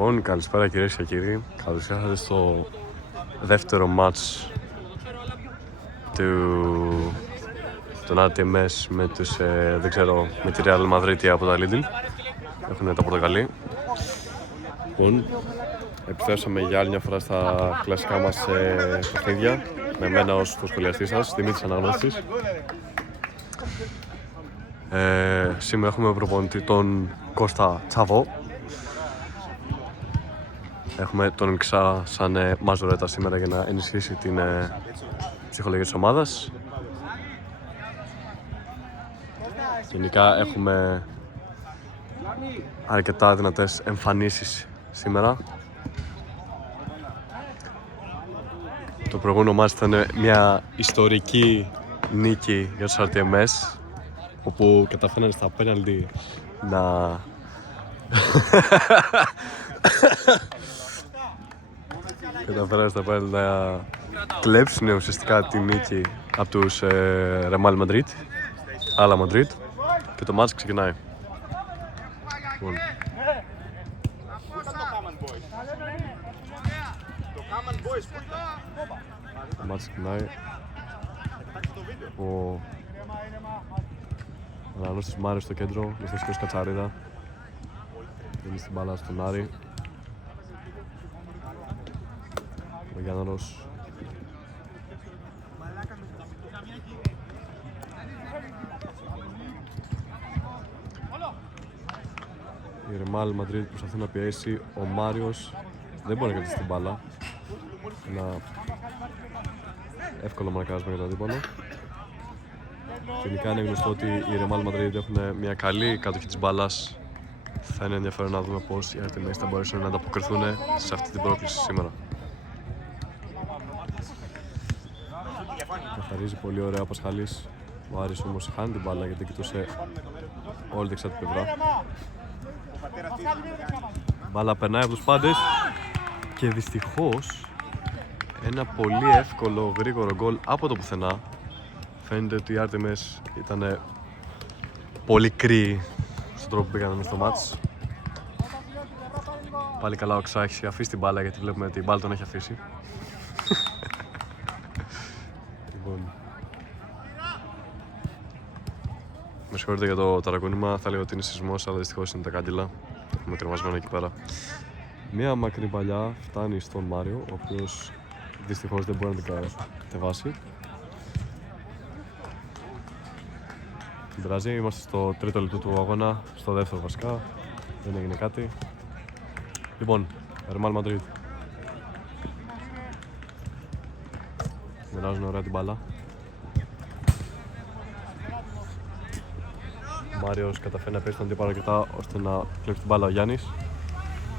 Λοιπόν, καλησπέρα κυρίες και κύριοι. Καλώς ήρθατε στο δεύτερο μάτς των RTMS με τους, δεν ξέρω, με τη Real Madrid από τα Lidl. Έχουν τα πορτοκαλί. Λοιπόν, επιστρέψαμε για άλλη μια φορά στα κλασικά μας παιχνίδια με μένα ως το σχολιαστή σας, Δημήτρης Αναγνώστης. Σήμερα έχουμε προπονητή τον Κώστα Τσαβό. Έχουμε τον Ξά σαν μαζορέτα σήμερα για να ενισχύσει την ψυχολογία της ομάδας. Γενικά έχουμε αρκετά δυνατές εμφανίσεις σήμερα. Το προηγούμενο μάτς ήταν μια ιστορική νίκη για τους RTMS, όπου καταφέρανε στα πέναλτι να κλέψουν ουσιαστικά τη νίκη από τους Real Madrid, άλλα Madrid, και το μάτς ξεκινάει. Λοιπόν. Το μάτς ξεκινάει. Ο Αναγνώστης Μάριος στο κέντρο, Λευτέρης Κατσαρίδα. Δίνει στην μπάλα στον Άρη. Ο Γιάνναρος. Η Real Madrid προσπαθεί να πιέσει. Ο Μάριος δεν μπορεί να κρατήσει την μπάλα. Ένα εύκολο μαρκάρισμα για το αντίπαλο. Γενικά είναι γνωστό ότι οι Real Madrid έχουν μια καλή κατοχή της μπάλας. Θα είναι ενδιαφέρον να δούμε πώς οι RTMS θα μπορέσουν να ανταποκριθούν σε αυτή την πρόκληση σήμερα. Καθαρίζει πολύ ωραία ο Πασχαλής. Ο Άρης όμως χάνει την μπάλα γιατί κοιτούσε όλη την εξάρτητη πλευρά. Μπάλα περνάει από τους πάντες και δυστυχώς ένα πολύ εύκολο γρήγορο γκολ από το πουθενά. Φαίνεται ότι οι RTMS ήταν πολύ κρύοι στον τρόπο που πήγαμε εμείς στο μάτς. Πάλι καλά ο Ξά έχει αφήσει την μπάλα, γιατί βλέπουμε ότι η μπάλα τον έχει αφήσει. Λοιπόν, με συγχωρείτε για το ταρακούνημα, θα λέγω ότι είναι σεισμός, αλλά δυστυχώς είναι τα κάντυλα. Το έχουμε κρεμασμένο εκεί πέρα. Μία μακρύ παλιά φτάνει στον Μάριο, ο οποίος δυστυχώς δεν μπορεί να την κατεβάσει. Την περάζει, είμαστε στο τρίτο λεπτό του αγώνα, στο δεύτερο βασικά, δεν έγινε κάτι. Λοιπόν, Real Madrid. Μοιράζουν ωραία την μπάλα. Ο Μάριος καταφέρει να πέσει τον αντίπαλο αρκετά ώστε να κλέψει την μπάλα ο Γιάννης.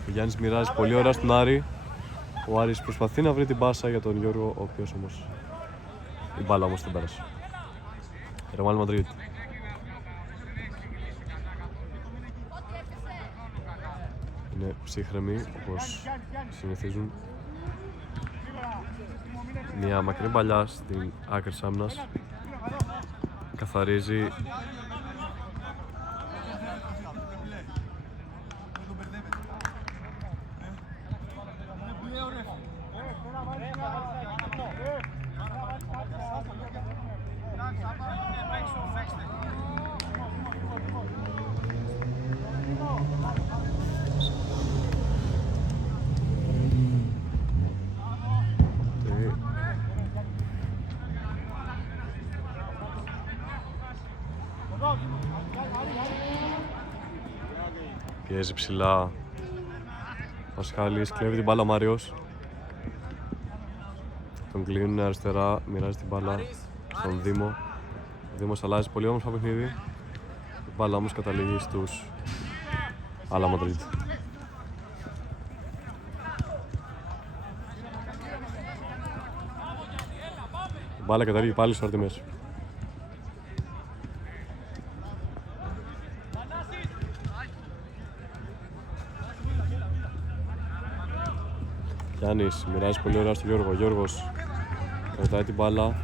Ο Γιάννης μοιράζει πολύ ωραία στον Άρη. Ο Άρης προσπαθεί να βρει την πάσα για τον Γιώργο, ο οποίος όμως η μπάλα όμως την πέρασε. Real Madrid. Είναι ψύχρεμοι όπως συνηθίζουν. Μια μακρύ παλιά στην άκρη της άμυνας. Καθαρίζει. Πιέζει ψηλά. Πασχάλης, κλέβει την μπάλα ο Μάριος. Τον κλείνουν αριστερά, μοιράζει την μπάλα στον Δήμο. Ο Δήμος αλλάζει πολύ όμορφα παιχνίδι. Η μπάλα όμως καταλήγει στους άλλα Madrid. Η μπάλα καταλήγει πάλι στους RTMS. Γιάννης μοιράζει πολύ ωραία στον Γιώργο. Ο Γιώργος κρατάει την μπάλα.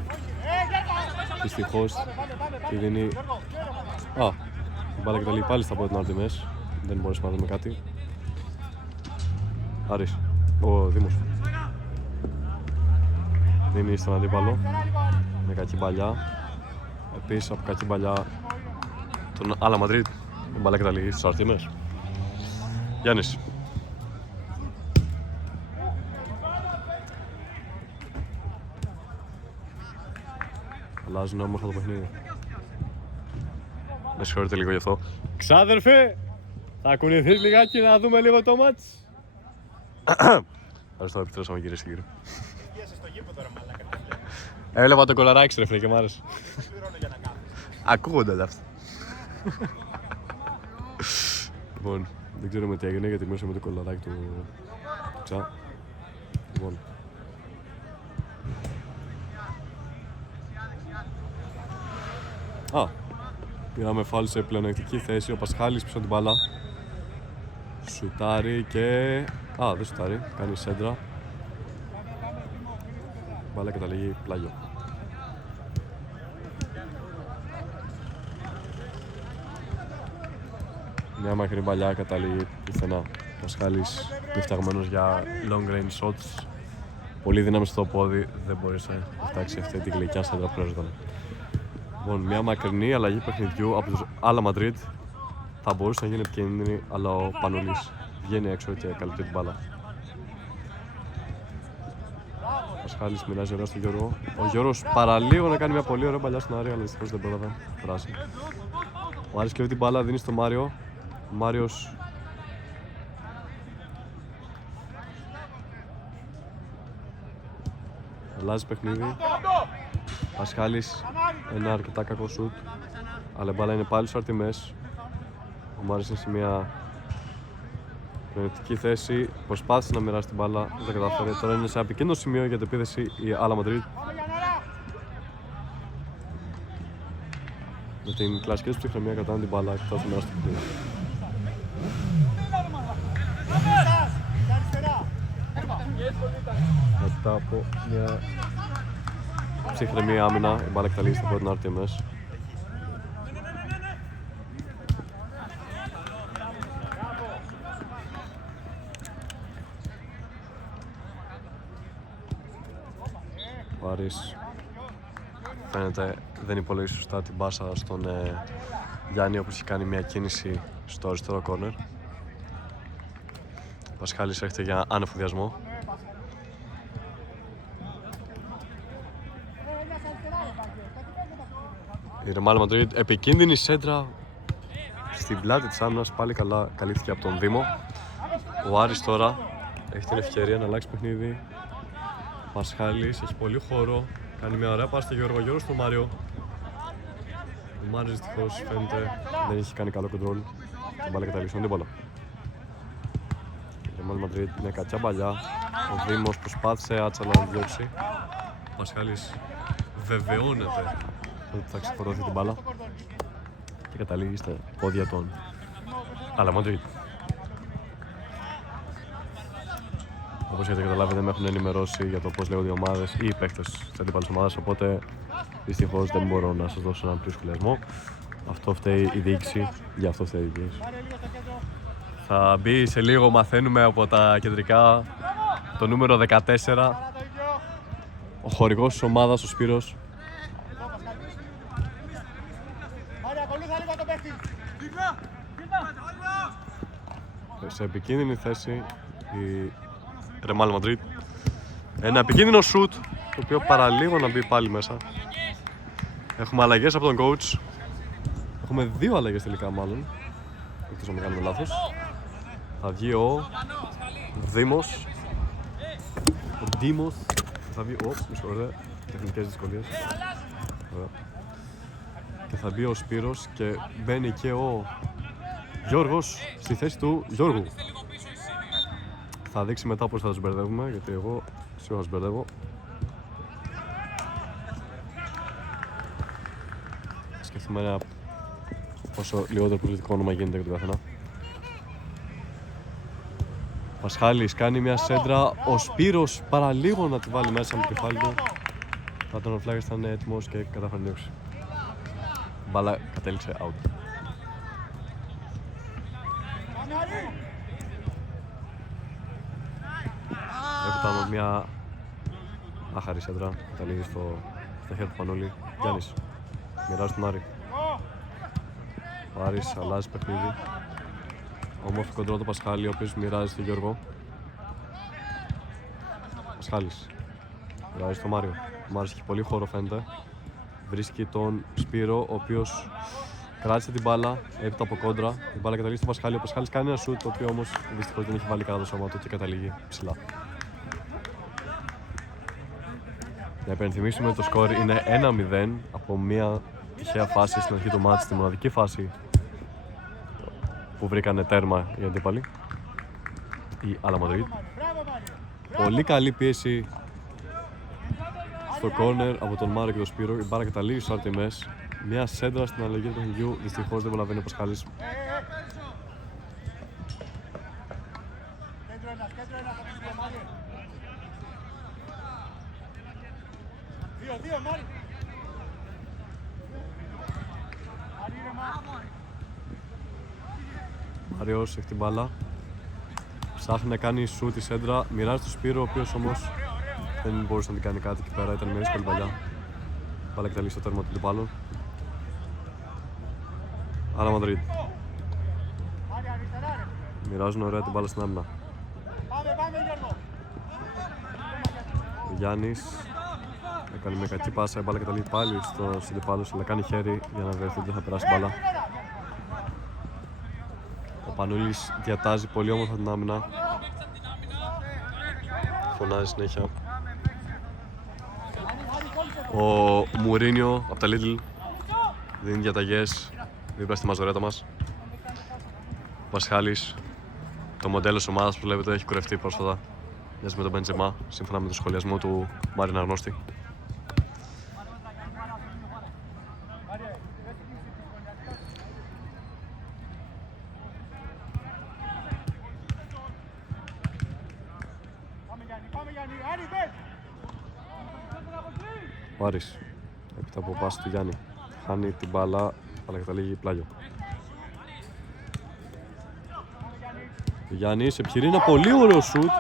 Δυστυχώς τη δίνει. Η μπάλα καταλήγει πάλι στα πόδια των RTMS. Δεν μπορείς να δούμε κάτι. Άρης, ο Δήμος. Δίνει στον αντίπαλο με κακή μπαλιά. Επίσης από κακή μπαλιά τον Άλα Μαδρίτ. Η μπαλά καταλήγει στους αρτήμες. Γιάννης. Αλλάζουν όμορφα το παιχνίδι. Με συγχωρείτε λίγο γι' αυτό. Ξάδερφε! Θα κουνηθείς λιγάκι να δούμε λίγο το μάτς. Ευχαριστώ, επιτρέψαμε κύριε Σίγηρη. Έβλεπα το κολαράκι σου ρε φίλε και μ' άρεσε. Ακούγονται αυτά. Λοιπόν, δεν ξέρουμε τι έγινε γιατί μέσω με το κολαράκι του Τσα. Λοιπόν. Πήραμε φάουλ σε πλεονεκτική θέση, ο Πασχάλης πίσω την μπάλα. Σουτάρει και... δεν σουτάρει, κάνει σέντρα. Μπάλα καταλήγει πλάγιο. Μια μακρινή μπαλιά καταλήγει πουθενά. Ο Πασχάλης είναι φτιαγμένος για long range shots. Πολύ δύναμη στο πόδι, δεν μπορούσε να φτιάξει αυτή τη γλυκιά σέντρα που χρειαζόταν. Λοιπόν, μια μακρινή αλλαγή παιχνιδιού από τους Άλα Μαδρίτ. Θα μπορούσε να γίνει επικίνδυνη, αλλά ο Πανούλης βγαίνει έξω και καλύπτει την μπάλα. Ο Πασχάλης μοιράζει ωραία στον Γιώργο. Ο Γιώργος παραλίγο να κάνει μια πολύ ωραία παλιά στην Άρη, αλλά δυστυχώς δεν πρόλαβε να περάσει. Ο Άρης κλέβει την μπάλα, δίνει στο Μάριο. Ο Μάριος αλλάζει παιχνίδι. Πασχάλης, ένα αρκετά κακό σουτ, αλλά η μπάλα είναι πάλι στους αρτιμές. Ο Μάριος είναι σε μια πλεονεκτική θέση, προσπάθησε να μοιράσει την μπάλα, δεν τα κατάφερε. Τώρα είναι σε επικίνδυνο σημείο για την επίθεση η Άλα Μαδρίτ. Με την κλασική της ψυχραιμία κρατάνε την μπάλα και θα μοιράσει την παιχνίδι. Μετά από μια ψυχραιμή άμυνα, η μπάλα εκταλεί από την RTMS. Ο Άρης φαίνεται δεν υπολογίζει σωστά την πάσα στον Γιάννη, όπως έχει κάνει μια κίνηση στο αριστερό κόρνερ. Ο Πασχάλης έρχεται για ανεφοδιασμό. Η Ρεμάλ Μαντρίτ, επικίνδυνη σέντρα στην πλάτη της άμυνας, πάλι καλά καλύφθηκε από τον Δήμο. Ο Άρης τώρα έχει την ευκαιρία να αλλάξει παιχνίδι. Ο Πασχάλης έχει πολύ χώρο, κάνει μια ωραία πάση στο Γιώργο, Γιώργο στο Μάριο. Ο Μάριος δυστυχώς φαίνεται δεν έχει κάνει καλό κοντρόλ. Την μπάλα καταλήξει στον αντίπαλο. Η Ρεμάλ Μαντρίτ, μια κακιά μπαλιά. Ο Δήμος προσπάθησε άτσαλα να διώξει. Ο Πασχάλης βεβαιώνεται ότι θα ξεφορτωθεί την μπάλα και καταλήγει στα πόδια των Άλα Μαδρίτ. Όπως έχετε καταλάβει, δεν με έχουν ενημερώσει για το πώς λέγονται οι ομάδες ή οι παίκτες της αντίπαλης ομάδας, οπότε δυστυχώς δεν μπορώ να σας δώσω έναν πλήρη σχολιασμό. Αυτό φταίει η διοίκηση, γι' αυτό φταίει η διοίκηση. Θα μπει σε λίγο, μαθαίνουμε από τα κεντρικά το νούμερο 14, ο χορηγός της ομάδας, ο Σπύρος. Σε επικίνδυνη θέση η Ρεμάλ Μαντρίτ. Ένα επικίνδυνο σουτ, το οποίο παραλίγο να μπει πάλι μέσα. Έχουμε αλλαγές από τον coach. Έχουμε δύο αλλαγές τελικά μάλλον, εκτός να μην κάνουμε λάθος. Θα βγει ο Δήμος. Ο Δήμος. Θα βγει ο... με συγχωρείτε, τεχνικές δυσκολίες. Ωραία. Και θα μπει ο Σπύρος και μπαίνει και ο Γιώργος στη θέση του Γιώργου. Θα δείξει μετά πώς θα τους μπερδεύουμε, γιατί εγώ σίγουρα τους μπερδεύω. Σκεφτούμε ένα όσο λιγότερο πολιτικό όνομα γίνεται για τον καθένα. Ο Πασχάλης κάνει μια σέντρα, ο Σπύρος παραλίγο να τη βάλει μέσα με το κεφάλι του. Θα τον Φλάγας ήταν έτοιμος και κατάφερε να διώξει. Μπάλα κατέληξε out. με μια άχαρη σέντρα. Καταλήγει στο χέρι του Πανούλη. Γιάννης μοιράζει τον Άρη. Ο Άρης αλλάζει παιχνίδι. Όμορφη κοντρόλ του Πασχάλη, ο οποίος μοιράζει στον Γιώργο. Πασχάλης μοιράζει στον Μάριο. Ο Μάριος έχει πολύ χώρο φαίνεται. Βρίσκει τον Σπύρο, ο οποίος κράτησε την μπάλα έπειτα από κόντρα. Η μπάλα καταλήγει στον Πασχάλη. Ο Πασχάλης κάνει ένα σουτ, το οποίο όμως δυστυχώς δεν έχει βάλει καλά το σώμα του και καταλήγει ψηλά. Να υπενθυμίσουμε ότι το σκορ είναι 1-0 από μια τυχαία φάση στην αρχή του μάτς, στη μοναδική φάση που βρήκανε τέρμα οι αντίπαλοι, η Άλα Μαδρίτ. Πολύ καλή πίεση στο κόρνερ από τον Μάριο και τον Σπύρο. Η μπάλα καταλήγει στο Αρτεμές. Μια σέντρα στην αλλαγή του παιχνιδιού. Δυστυχώς δεν προλαβαίνει ο Πασχάλης. Μάριος έχει την μπάλα. Ψάχνει να κάνει σου τη σέντρα. Μοιράζει τον Σπύρο, ο οποίος όμως δεν μπορούσε να την κάνει κάτι εκεί πέρα. Ήταν μια δύσκολη παλιά. Μπάλα εκτελεί στο τέρμα του αντιπάλου. Άλα Μαδρίτ. Μοιράζουν ωραία την μπάλα στην άμυνα. Ο Γιάννης έκανε μια κακή πάσα. Η μπάλα καταλήγει πάλι στον αντιπάλο, αλλά κάνει χέρι για να βρεθεί ότι δεν θα περάσει μπάλα. Ο Πανούλης διατάζει πολύ όμορφα την άμυνα. Φωνάζει συνέχεια. Ο Μουρίνιο από τα Lidl δίνει διαταγές δίπλα στη μαζορέτα μας. Ο Πασχάλης, το μοντέλο της ομάδας που βλέπετε, έχει κουρευτεί πρόσφατα. Μοιάζει με τον Μπεντζεμά, σύμφωνα με το σχολιασμό του Μάριου Αναγνώστη. Ο Άρης, έπειτα από πάση του Γιάννη, χάνει την μπάλα, αλλά καταλήγει πλάγιο. Ο Γιάννης επιχειρεί ένα πολύ ωραίο σουτ.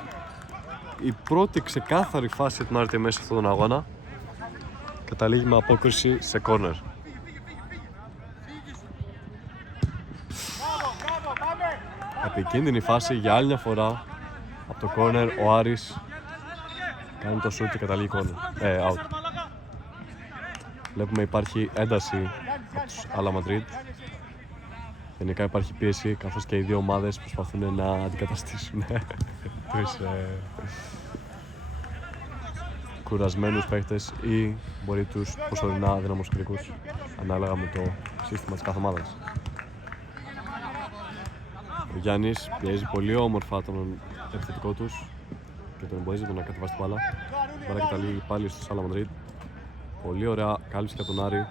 Η πρώτη ξεκάθαρη φάση του Άρη μέσα σε αυτόν τον αγώνα. Καταλήγει με απόκριση σε κόρνερ. Επικίνδυνη φάση για άλλη μια φορά. Από το κόρνερ ο Άρης κάνει το σουτ και καταλήγει κόρνερ. Out. Βλέπουμε υπάρχει ένταση από τους Άλα Μαδρίτ. Γενικά υπάρχει πίεση, καθώς και οι δύο ομάδες προσπαθούν να αντικαταστήσουν τους κουρασμένους παίχτες ή μπορεί τους προσωρινά αδύναμους κρίκους, ανάλογα με το σύστημα της κάθε ομάδας. Ο Γιάννης πιέζει πολύ όμορφα τον επιθετικό τους και τον εμποδίζει να κατεβάσει την μπάλα. Η μπάλα καταλήγει πάλι στους Άλα Μαδρίτ. Πολύ ωραία κάλυψη για τον Άρη,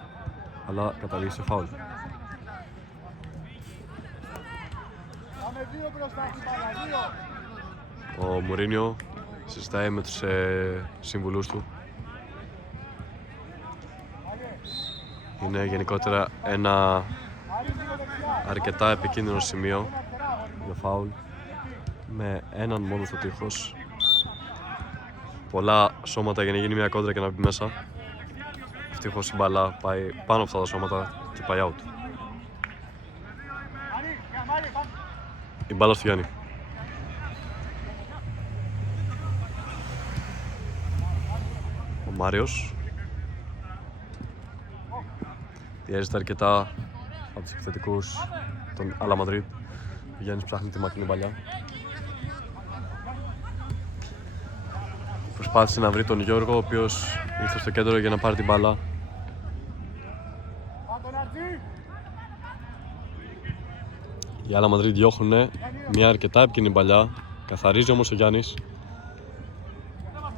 αλλά καταλήγει σε φάουλ. Ο Μουρίνιο συζητάει με τους συμβουλούς του. Είναι γενικότερα ένα αρκετά επικίνδυνο σημείο για φάουλ, με έναν μόνο στο τείχος. Πολλά σώματα για να γίνει μια κόντρα και να μπει μέσα. Ευτυχώς η μπάλα πάει πάνω από αυτά τα σώματα και πάει out. Η μπάλα στο Γιάννη. Ο Μάριος πιέζεται αρκετά από τους επιθετικούς των Άλα Μαδρίτ. Ο Γιάννης ψάχνει τη μακρινή παλιά. Προσπάθησε να βρει τον Γιώργο, ο οποίος ήρθε στο κέντρο για να πάρει την μπάλα. Οι Άλα Μαδρίτ διώχνουν μια αρκετά επικίνδυνη παλιά. Καθαρίζει όμως ο Γιάννης.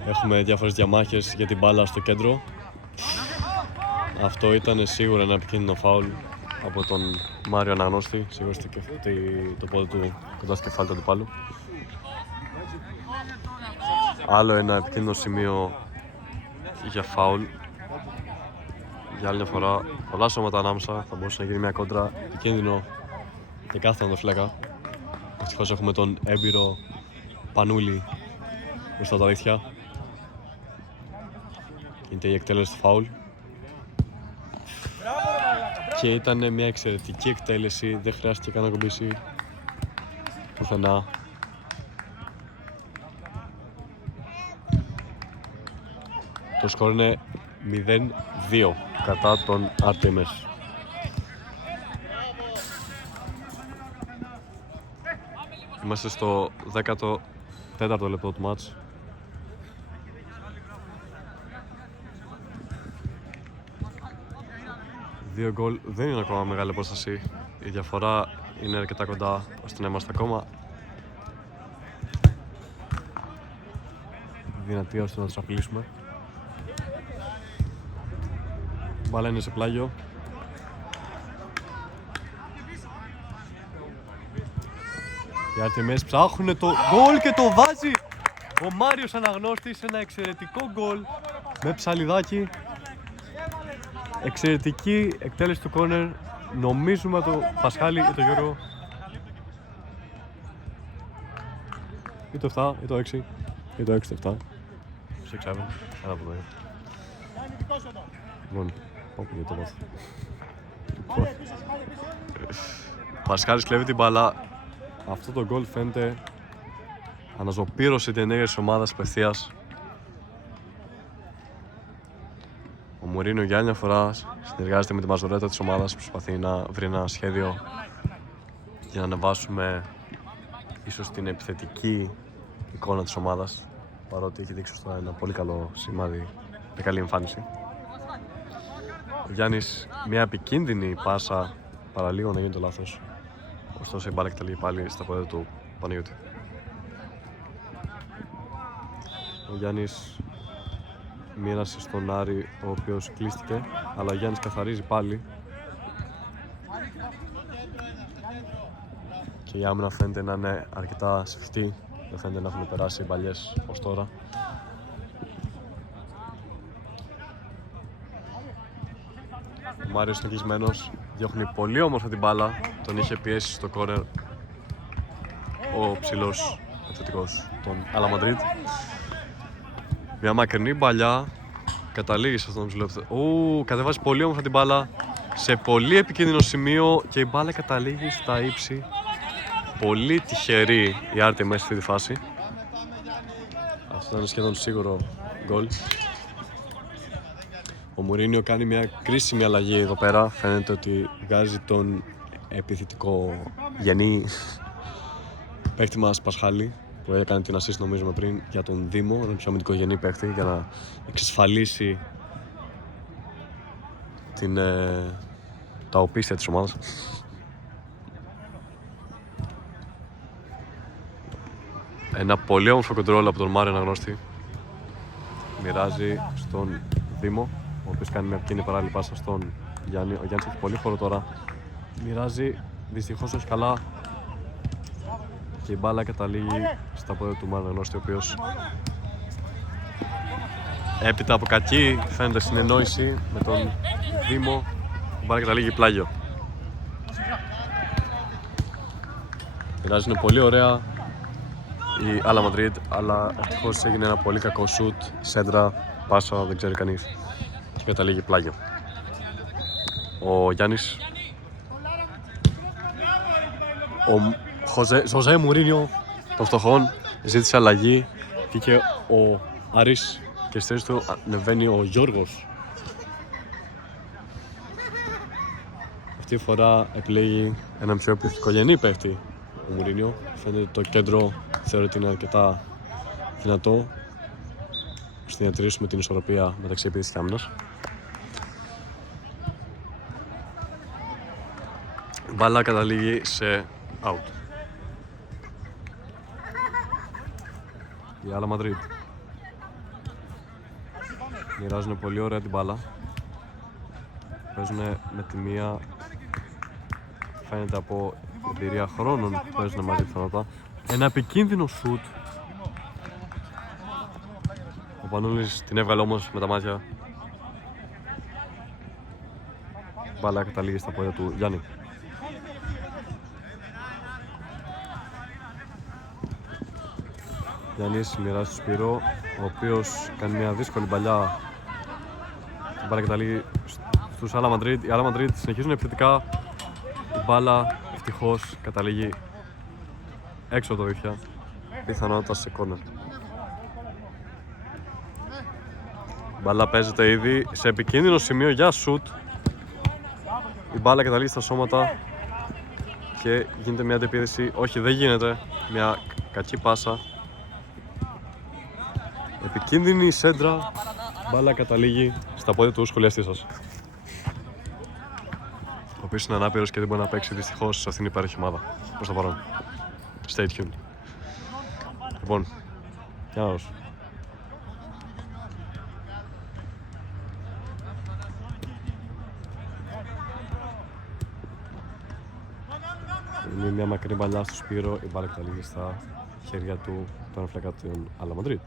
Έχουμε διάφορες διαμάχες για την μπάλα στο κέντρο. Αυτό ήταν σίγουρα ένα επικίνδυνο φάουλ από τον Μάριο Αναγνώστη. Σίγουρα το πόδι του κοντά στο κεφάλι του αντιπάλου. Άλλο ένα επικίνδυνο σημείο για φάουλ. Για άλλη μια φορά, πολλά σώματα ανάμεσα. Θα μπορούσε να γίνει μια κόντρα. Επικίνδυνο για κάθε τερματοφύλακα. Ευτυχώς έχουμε τον έμπειρο Πανούλη μπροστά τα δίχτυα. Είναι η εκτέλεση του φάουλ. Και ήταν μια εξαιρετική εκτέλεση, δεν χρειάστηκε καν να κομπήσει πουθενά. Το σκορ είναι 0-2 κατά τον Artemis. Είμαστε στο 14ο λεπτό του μάτς. 2 γκολ δεν είναι ακόμα μεγάλη απόσταση. Η διαφορά είναι αρκετά κοντά ώστε να είμαστε ακόμα δυνατοί ώστε να τους απειλήσουμε. Μπάλα είναι σε πλάγιο. Οι Artemis ψάχνουν το γκολ και το βάζει ο Μάριος Αναγνώστης, ένα εξαιρετικό γκολ με ψαλιδάκι. Εξαιρετική εκτέλεση του κόρνερ, νομίζουμε το Πασχάλη ή το Γιώργο ή το 7 ή το 6 ή το 6 το 7 6-7, ένα από το 2. Λοιπόν, όπου δεν το μάθω. Πασχάλης κλέβει την μπάλα. Αυτό το γκολ φαίνεται αναζωπήρωση την ενέργεια της ομάδας απευθείας. Ο Μουρίνιο για άλλη μια φορά συνεργάζεται με τη μαζορέτα της ομάδας, προσπαθεί να βρει ένα σχέδιο για να ανεβάσουμε ίσως την επιθετική εικόνα της ομάδας, παρότι έχει δείξει σωστά ένα πολύ καλό σημάδι, μια καλή εμφάνιση. Ο Γιάννης μια επικίνδυνη πάσα, παραλίγο να γίνει το λάθος, ωστόσο η μπάλα καταλήγει πάλι στα πόδια του Παναγιώτη. Ο Γιάννης μοίρασε στον Άρη, ο οποίος κλείστηκε, αλλά ο Γιάννης καθαρίζει πάλι και η άμυνα φαίνεται να είναι αρκετά σφιχτή, δεν φαίνεται να έχουν περάσει οι παλιές ως τώρα. Ο Μάριος είναι κλεισμένος, διώχνει πολύ όμορφα την μπάλα, τον είχε πιέσει στο κόρνερ ο ψηλός επιθετικός των Άλα Μαντρίτ. Μια μακρινή μπαλιά, καταλήγει σε αυτόν τον ψηλό επιθετικό. Κατεβάζει πολύ όμορφα την μπάλα σε πολύ επικίνδυνο σημείο και η μπάλα καταλήγει στα ύψη. Πολύ τυχερή η Artemis μέσα στη φάση. Αυτό ήταν σχεδόν σίγουρο γκολ. Ο Μουρίνιο κάνει μια κρίσιμη αλλαγή εδώ πέρα. Φαίνεται ότι βγάζει τον επιθετικό γενή παίκτη μας Πασχάλη, που έκανε την assist νομίζουμε πριν για τον Δήμο, έναν πιο αμυντικό γενή παίκτη, για να εξασφαλίσει τα οπίστια της ομάδας. Ένα πολύ όμορφο κοντρόλ από τον Μάριο Αναγνώστη. Μοιράζει στον Δήμο, ο οποίος κάνει μια επικίνδυνη παράλληλη πάσα στον Γιάννη. Ο Γιάννης έχει πολύ χώρο τώρα. Μοιράζει, δυστυχώς όχι καλά. Και η μπάλα καταλήγει στα πόδια του Μάριο Αναγνώστη, ο οποίος έπειτα από κακή φαίνεται συνεννόηση με τον Δήμο, η μπάλα καταλήγει πλάγιο. Μοιράζουν πολύ ωραία η Άλα Μαντρίτ, αλλά ευτυχώς έγινε ένα πολύ κακό σουτ, σέντρα, πάσα, δεν ξέρει κανείς, και καταλήγει πλάγιο. Ο Γιάννης, ο Ζωζέ Μουρίνιο των φτωχών, ζήτησε αλλαγή, βγήκε ο Άρης και στη θέση του ανεβαίνει ο Γιώργος. Αυτή τη φορά επιλέγει έναν πιο επιθετικογενή παίκτη ο Μουρίνιο. Φαίνεται ότι το κέντρο θεωρείται είναι αρκετά δυνατό ώστε να διατηρήσουμε την ισορροπία μεταξύ επίθεσης και άμυνας. Η μπάλα καταλήγει σε out. Η Άλα Μαντρίτ μοιράζουν πολύ ωραία την μπάλα. Παίζουν με τη μία, φαίνεται από εμπειρία χρόνων που παίζουν μαζί πιθανότατα. Ένα επικίνδυνο σουτ. Ο Πανούλης την έβγαλε όμως με τα μάτια. Η μπάλα καταλήγει στα πόδια του Γιάννη. Γιάννης μοιράζει στο Σπύρο, ο οποίος κάνει μια δύσκολη παλιά. Η μπάλα καταλήγει στους Άλλα Μαντρίτ. Οι Άλλα Μαντρίτ συνεχίζουν επιθετικά. Η μπάλα ευτυχώς καταλήγει έξω από το δίχτυα, πιθανότατα σε κόρνερ. Η μπάλα παίζεται ήδη σε επικίνδυνο σημείο για σουτ. Η μπάλα καταλήγει στα σώματα και γίνεται μια αντεπίθεση. Όχι, δεν γίνεται. Μια κακή πάσα. Επικίνδυνη σέντρα. Μπάλα καταλήγει στα πόδια του σχολιαστή σας, ο οποίος είναι ανάπηρος και δεν μπορεί να παίξει δυστυχώς σε αυτήν την υπέροχη ομάδα προς το παρόν. Stay tuned. Λοιπόν, για να δώσω. Είναι μια μακρινή μπαλιά στο Σπύρο, η μπάλα καταλήγει στα χέρια του τον φλέκα των Άλλα Μαντρίτ.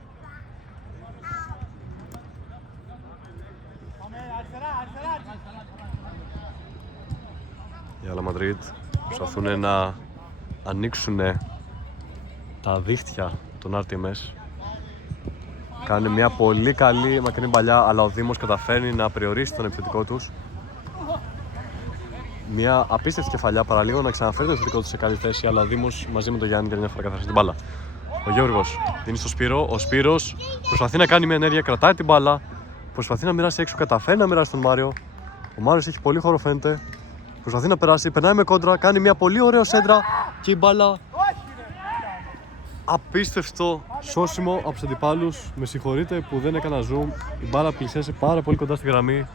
Οι Άλλα Μαντρίτ προσπαθούν να ανοίξουν τα δίχτυα των RTMS. Κάνουν μια πολύ καλή μακρινή παλιά, αλλά ο Δήμος καταφέρνει να περιορίσει τον επιθετικό τους. Μια απίστευτη κεφαλιά, παραλίγο να ξαναφέρει τον επιθετικό του σε καλή θέση, αλλά ο Δήμος μαζί με τον Γιάννη για μια φορά καθαρίζει την μπάλα. Ο Γιώργος δίνει στο Σπύρο, ο Σπύρος προσπαθεί να κάνει μια ενέργεια, κρατάει την μπάλα, προσπαθεί να μοιράσει έξω, καταφέρει να μοιράσει τον Μάριο. Ο Μάριος έχει πολύ χώρο, φαίνεται. Προσπαθεί να περάσει, περνάει με κόντρα, κάνει μια πολύ ωραία σέντρα και η μπάλα. Απίστευτο σώσιμο από τους αντιπάλους. Με συγχωρείτε που δεν έκανα zoom. Η μπάλα πλησίασε πάρα πολύ κοντά στη γραμμή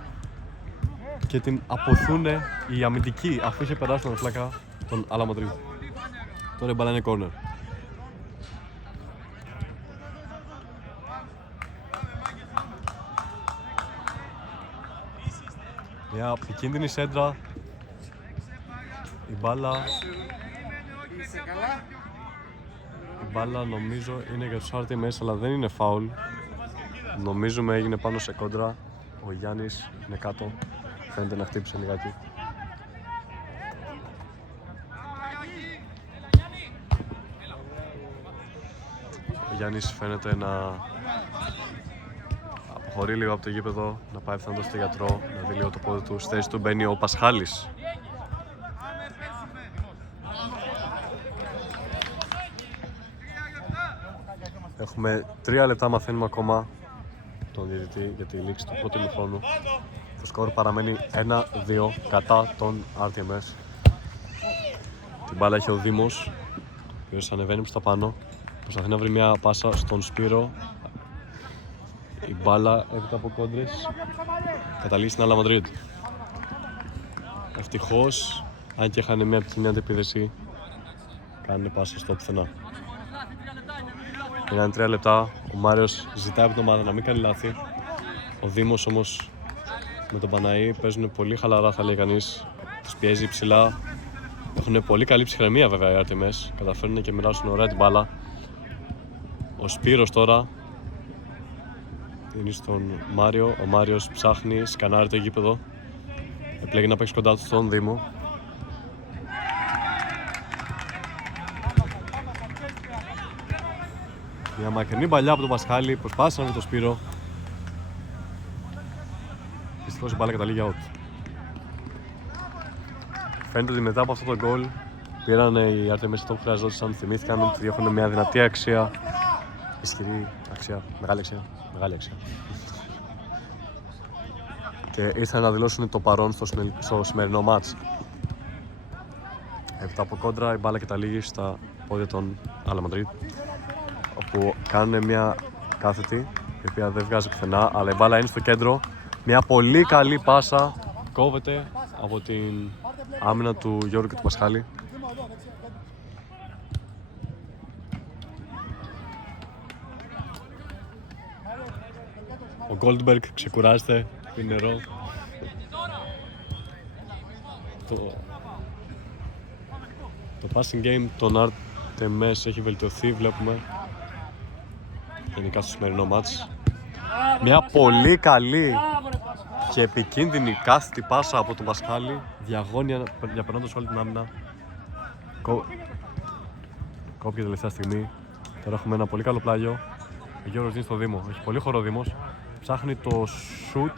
και την αποθούν οι αμυντικοί αφού είχε περάσει τον φλάκα των Άλλα Μαντρίτ. Τώρα η μπάλα είναι corner. Μια επικίνδυνη σέντρα. Η μπάλα νομίζω είναι για τους RTMS, αλλά δεν είναι φάουλ. Νομίζουμε έγινε πάνω σε κόντρα. Ο Γιάννης είναι κάτω. Φαίνεται να χτύπησε λιγάκι. Ο Γιάννης φαίνεται να αποχωρεί λίγο από το γήπεδο, να πάει φθαντός στο γιατρό, να δει λίγο το πόδι του. Στη θέση του μπαίνει ο Πασχάλης. Έχουμε 3 λεπτά, μαθαίνουμε ακόμα τον διαιτητή για τη λήξη του πρώτου ημιχρόνου. Το σκορ παραμένει 1-2 κατά τον RTMS. Την μπάλα έχει ο Δήμος, ο οποίος ανεβαίνει προς τα πάνω. Προσπαθεί να βρει μια πάσα στον Σπύρο. Η μπάλα έπειτα από κόντρες καταλήγει στην Άλλα Μαντρίτ. Ευτυχώς, αν και είχαν μια πτυνή αντεπίθεση, κάνουν πάσα στο πουθενά. Είναι 3 λεπτά, ο Μάριος ζητάει από την ομάδα να μην κάνει λάθη. Ο Δήμος όμως με τον Παναή παίζουν πολύ χαλαρά, θα λέει κανείς. Τους πιέζει ψηλά. Έχουν πολύ καλή ψυχραιμία βέβαια οι RTMS. Καταφέρνουν και μοιράσουν ωραία την μπάλα. Ο Σπύρος τώρα είναι στον Μάριο. Ο Μάριος ψάχνει, σκανάρει το γήπεδο. Επιλέγει να παίξει κοντά του στον Δήμο. Μια μακρινή παλιά από τον Πασχάλη, προσπάθησε να βρει το Σπύρο. Δυστυχώς η μπάλα καταλήγει out. Φαίνεται ότι μετά από αυτό το γκολ πήραν οι RTMS αυτό που χρειαζόταν, θυμήθηκαν ότι έχουν μια δυνατή αξία, ισχυρή αξία, μεγάλη αξία. Και ήρθαν να δηλώσουν το παρόν στο σημερινό μάτς. Έπειτα από κόντρα η μπάλα καταλήγει στα πόδια των Άλλα Μαντρίτ, όπου κάνουν μια κάθετη, η οποία δεν βγάζει πουθενά, αλλά η μπάλα είναι στο κέντρο. Μια πολύ καλή πάσα κόβεται από την άμυνα του Γιώργου και του Πασχάλη. Ο Goldberg ξεκουράζεται, πίνει νερό. Το passing game των RTMS έχει βελτιωθεί, βλέπουμε γενικά στο σημερινό μάτς. Μια πολύ καλή και επικίνδυνη κάθετη πάσα από τον Πασχάλη, διαγώνια διαπερνώντας όλη την άμυνα. Κόπηκε τελευταία στιγμή. Τώρα έχουμε ένα πολύ καλό πλάγιο. Ο Γιώργος είναι στο Δήμο. Έχει πολύ χώρο ο Δήμος. Ψάχνει το σουτ.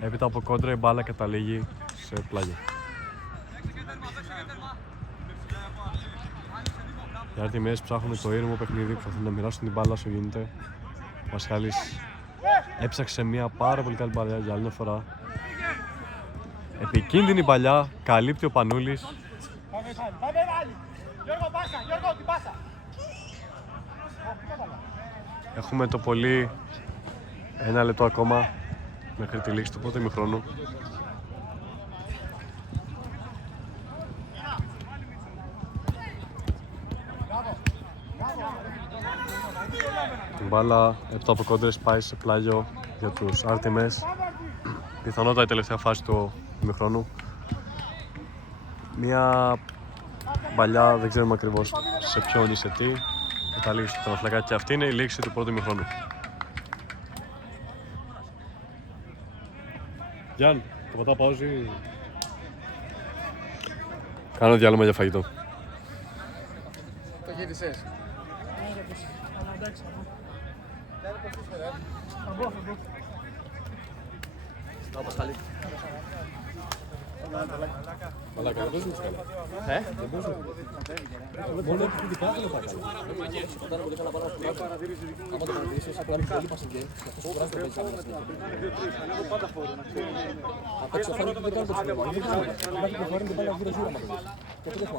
Έπειτα από κόντρα η μπάλα καταλήγει σε πλάγιο. Οι RTMS ψάχνουν το ήρεμο παιχνίδι, προσπαθούν να μοιράσουν την μπάλα όσο γίνεται. Ο Πασχάλης έψαξε μια πάρα πολύ καλή παλιά για άλλη μια φορά. Επικίνδυνη παλιά, καλύπτει ο Πανούλης. Έχουμε το πολύ 1 λεπτό ακόμα μέχρι τη λήξη του πρώτου ημιχρόνου. Την μπάλα έπειτα από κόντρες πάει σε πλάγιο για τους RTMS. Πιθανότατα η τελευταία φάση του ημιχρόνου. Μια μπαλιά, δεν ξέρουμε ακριβώς σε ποιον ή σε τι. Καταλήγει στο τραφλακάκι και αυτή είναι η λήξη του πρώτου ημιχρόνου. Γιάννη, το πατάω παόζι. Κάνω διάλειμμα για φαγητό. Το γύρισες. Μαλάκα, δεν παίζουν καλά. Δεν παίζουν. Μόνο επιθετικά δεν πάει καλά. Άμα το παρατηρήσεις, απλά είναι πολύ passing game. Και αυτός που κουράζει το παίζει άμυνα συνέχεια. Απ' έξω φάνηκε ότι δεν κάνει το τσιμπέμα. Δεν ξέρω. Υπάρχει που βάρει την μπάλα γύρω γύρω άμα το δεις. Και αυτό δεν έχουμε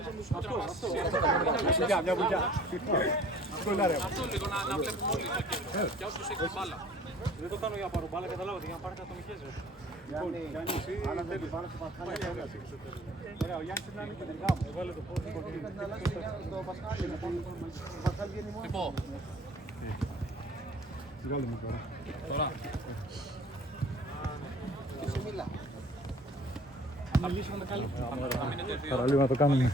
αυτό. Δεν έχουμε αυτό. Δεν μας κουράζει. Μια βουλιά. Αυτό λίγο να βλέπουμε όλοι. Για όσους έχει την μπάλα. Δεν το κάνω για παρουμπάλα, καταλάβατε, για να πάρετε ατομικές ζωές. Γιάννη, εσύ θέλεις. Ωραία, ο Γιάννης είναι κεντρικά μου. Έβαλε το πόδι. Λοιπόν, Βγάλε μου τώρα. τώρα. Παραλίγο να το κάνουμε.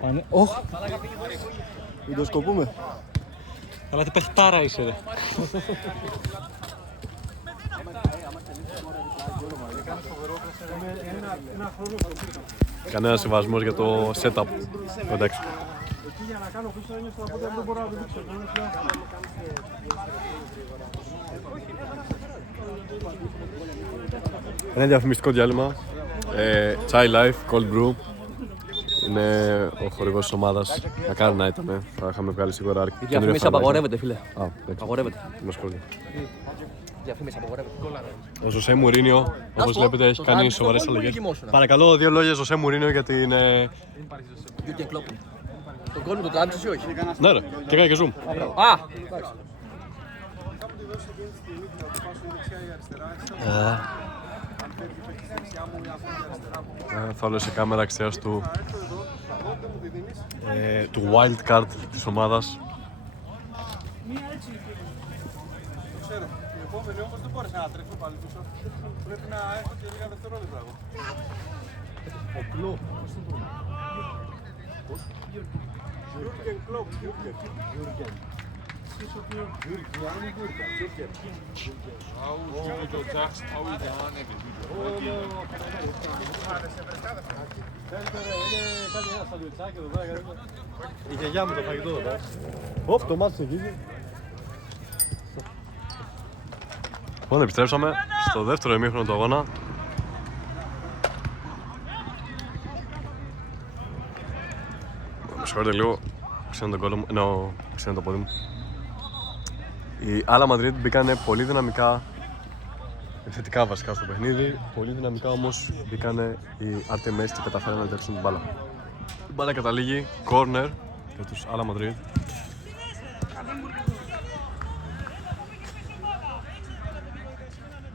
Πάνε. Όχ! Βιντεοσκοπούμε. Αλλά τι παιχτάρα είσαι ρε. Κανένα συμβασμός για το setup. Εντάξει. Εκεί για να κάνω πίσω ένιωσα, οπότε δεν μπορώ να το δείξω. Ένα διαφημιστικό διάλειμμα. Chai Life, Cold Brew. Είναι ο χορηγός της ομάδας. Μακάρι να ήταν. Θα είχαμε βγάλει σίγουρα αρκετή. Η διαφήμιση απαγορεύεται, φίλε. Απαγορεύεται. Διαφήμιση απαγορεύεται. Ο Ζωσέ Μουρίνιο, όπως βλέπετε, έχει κάνει σοβαρές αλλαγές. Παρακαλώ, 2 λόγια Ζωσέ Μουρίνιο για την. Jürgen Klopp. Τον κόλπο του τράβηξες ή όχι? Ναι, ρε, και έκανε και zoom. Α! Θα σε κάμερα αξίας του wild card της ομάδας. Ξέρω, η επόμενη όμως δεν μπόρεσα να τρέξω πάλι πίσω. Πρέπει να έχω και λίγα δευτερόλεπτα εγώ. Ο Κλόπ, πώς είναι το όνομα? Jürgen Klopp, Jürgen. Η γιαγιά μου το φαγητό εδώ. Οπ, το μάτι εκεί. Λοιπόν, επιστρέψαμε στο δεύτερο ημίχρονο του αγώνα. Με συγχωρείτε λίγο, ξύνω τον κόλλο μου, ενώ ξύνω το πόδι μου. Οι Άλλα Μαδρίτη μπήκανε πολύ δυναμικά, επιθετικά βασικά στο παιχνίδι. Πολύ δυναμικά όμως μπήκανε οι RTMS και καταφέραν να διώξουν την μπάλα. Η μπάλα καταλήγει corner για τους Άλλα Μαδρίτη.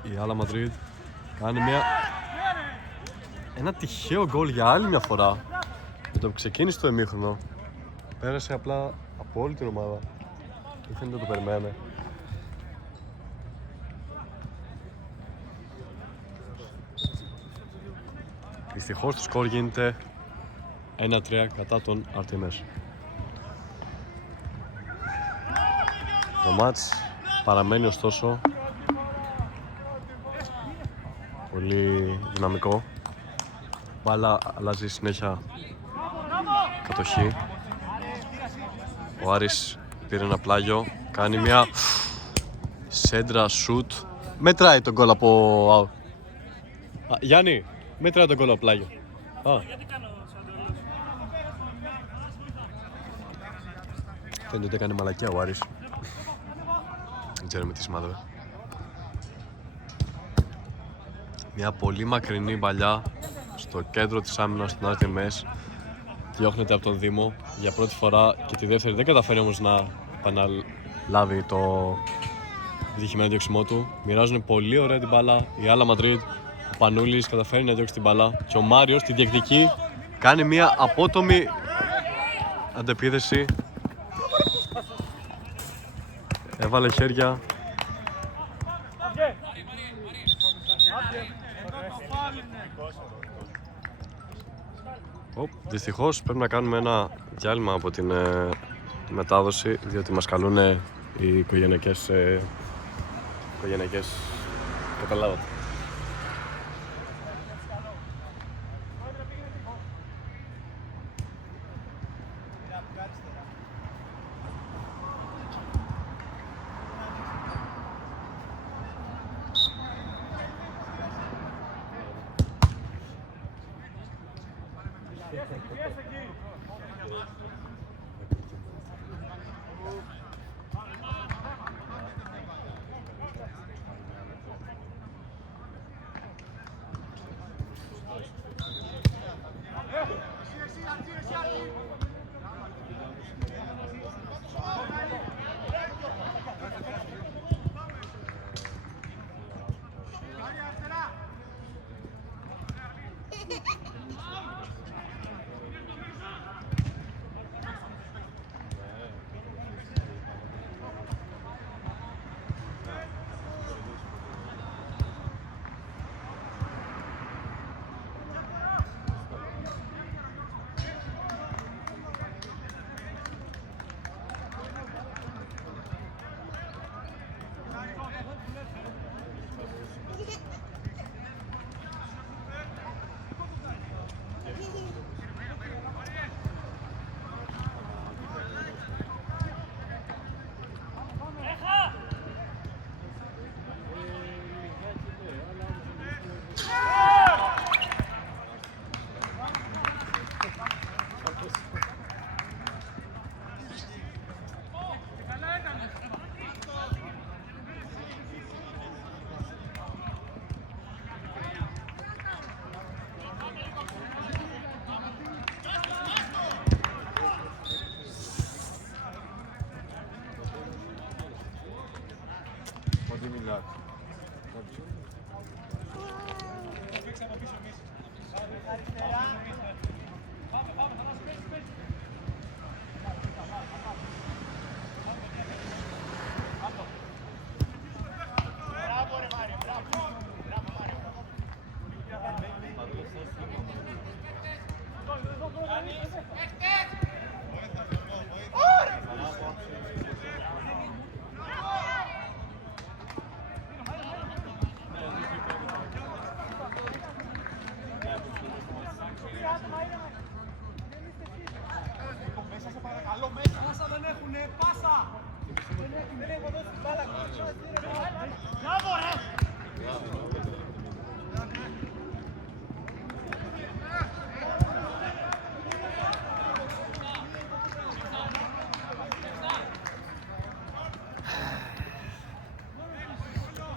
Η Άλλα Μαδρίτη κάνει ένα τυχαίο γκολ για άλλη μια φορά. Με το που ξεκίνησε το ημίχρονο, πέρασε απλά από όλη την ομάδα. Δεν το περιμέναμε. Δυστυχώς το σκορ γίνεται 1-3 κατά τον RTMS. Το μάτς παραμένει ωστόσο πολύ δυναμικό. Μπάλα αλλάζει συνέχεια κατοχή. Ο Άρης πήρε ένα πλάγιο, κάνει μια σέντρα σουτ. Μετράει τον γκολ από... Γιάννη, μετράει τον γκολ από πλάγιο. Φαίνεται ότι έκανε μαλακιά ο Άρης. Δεν ξέρουμε τι σημάδευε. Μια πολύ μακρινή μπαλιά στο κέντρο της άμυνας του RTMS. Διώχνεται από τον Δήμο για πρώτη φορά και τη δεύτερη δεν καταφέρει όμως να επαναλάβει το δυστυχημένο διώξιμό του. Μοιράζουν πολύ ωραία την μπάλα. Η Άλλα Μαδρίτ, ο Πανούλης καταφέρει να διώξει την μπάλα και ο Μάριος τη διεκδικεί. Κάνει μια απότομη αντεπίθεση. Έβαλε χέρια. Δυστυχώς πρέπει να κάνουμε ένα διάλειμμα από την μετάδοση, διότι μας καλούν οι οικογενειακές καταλάβατε.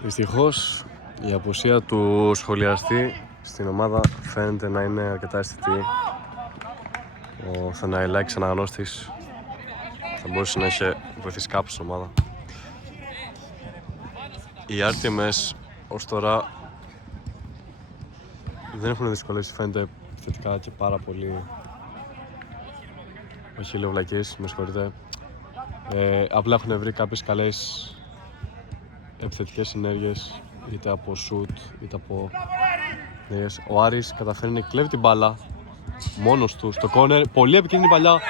Δυστυχώς η απουσία του σχολιαστή στην ομάδα φαίνεται να είναι αρκετά αισθητή. Ο Θαναηλάκης αναγνώστης θα μπορούσε να είχε βοηθήσει κάπου στην ομάδα. Οι RTMS ως τώρα δεν έχουν δυσκολεύσει, φαίνεται θετικά και πάρα πολύ. Όχι λέω βλακίες, με συγχωρείτε. Απλά έχουν βρει κάποιες καλές επιθετικές συνέργειες, είτε από shoot είτε από ενέργειες. Ο Άρης καταφέρει να κλέβει την μπάλα μόνος του στο corner, πολύ επικίνδυνη παλιά.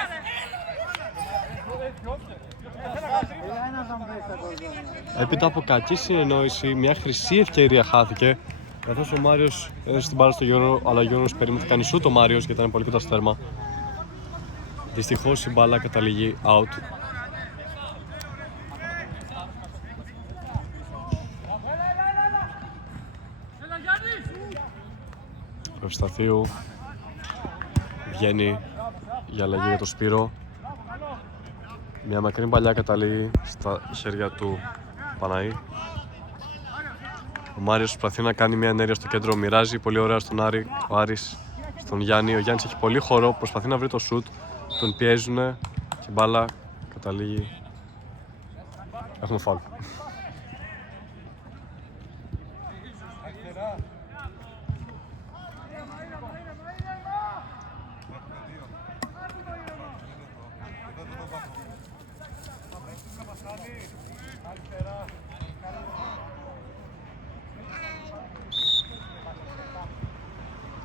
Έπειτα από κακή συνεννόηση, μια χρυσή ευκαιρία χάθηκε, καθώς ο Μάριος έδωσε την μπάλα στο Γιώργο, αλλά ο Γιώργος περίμενε να κάνει shoot ο Μάριος γιατί ήταν πολύ κοντά στο τέρμα. Δυστυχώς η μπάλα καταλήγει out. Ο Ευσταθίου βγαίνει για αλλαγή για το Σπύρο. Μια μακρινή παλιά καταλήγει στα χέρια του Παναή. Ο Μάριος προσπαθεί να κάνει μια ενέργεια στο κέντρο, μοιράζει πολύ ωραία στον Άρη. Ο Άρης στον Γιάννη. Ο Γιάννης έχει πολύ χώρο, προσπαθεί να βρει το σουτ. Τον πιέζουν και η μπάλα καταλήγει. Έχουμε φάουλ.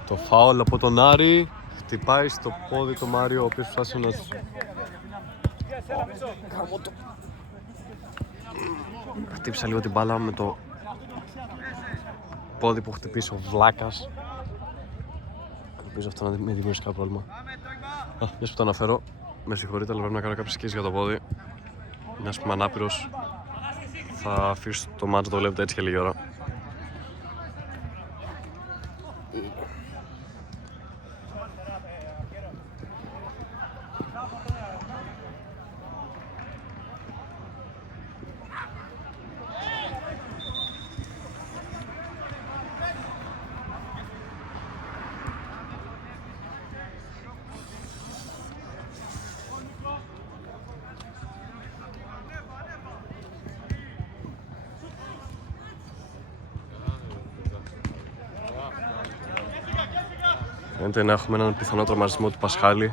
Το φάουλ από τον Άρη, χτυπάει στο πόδι το Μάριο, ο οποίος φτάσει να... Χτύπησα λίγο την μπάλα με το πόδι που χτυπήσει ο Βλάκας. Ελπίζω αυτό να μην δημιουργήσει κάποιο πρόβλημα. Μιας που το αναφέρω, με συγχωρείτε, αλλά πρέπει να κάνω κάποιες σκήσεις για το πόδι. Μιας που είμαι ανάπηρος, θα αφήσω το μάτσο, το βλέπετε έτσι και λίγη ώρα. Φαίνεται να έχουμε έναν πιθανό τραυματισμό του Πασχάλη,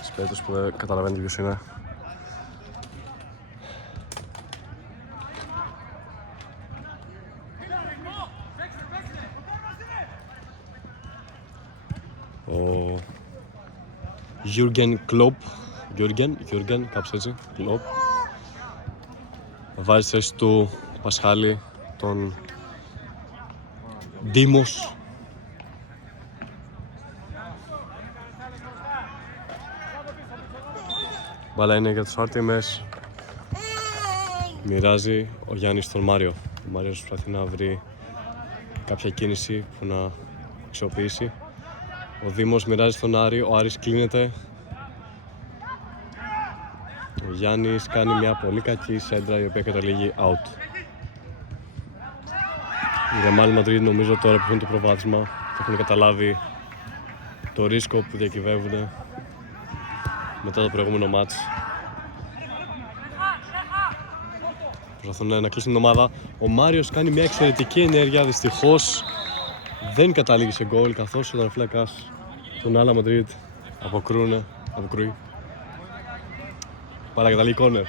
σε περίπτωση που δεν καταλαβαίνετε ποιος είναι. Ο Γιούργεν Κλόπ, Γιούργεν, κάπως έτσι, Κλόπ. Βάζει θέση του Πασχάλη, τον Ντίμος. Μπάλα είναι για τους Άρτεμες. Μοιράζει ο Γιάννης στον Μάριο. Ο Μάριος προσπαθεί να βρει κάποια κίνηση που να αξιοποιήσει. Ο Δήμος μοιράζει στον Άρη. Ο Άρης κλείνεται. Ο Γιάννης κάνει μια πολύ κακή σέντρα, η οποία καταλήγει out. Η Ρεάλ Μαδρίντ νομίζω τώρα που έχουν το προβάδισμα θα έχουν καταλάβει το ρίσκο που διακυβεύουν μετά το προηγούμενο μάτς. Προσπαθούν να κλείσουν την ομάδα. Ο Μάριος κάνει μια εξαιρετική ενέργεια, δυστυχώς δεν καταλήγει σε γκολ, καθώς ο τερματοφύλακας των Ρεάλ Μαδρίντ αποκρούει. Πάρα καταλήγει κόρνερ.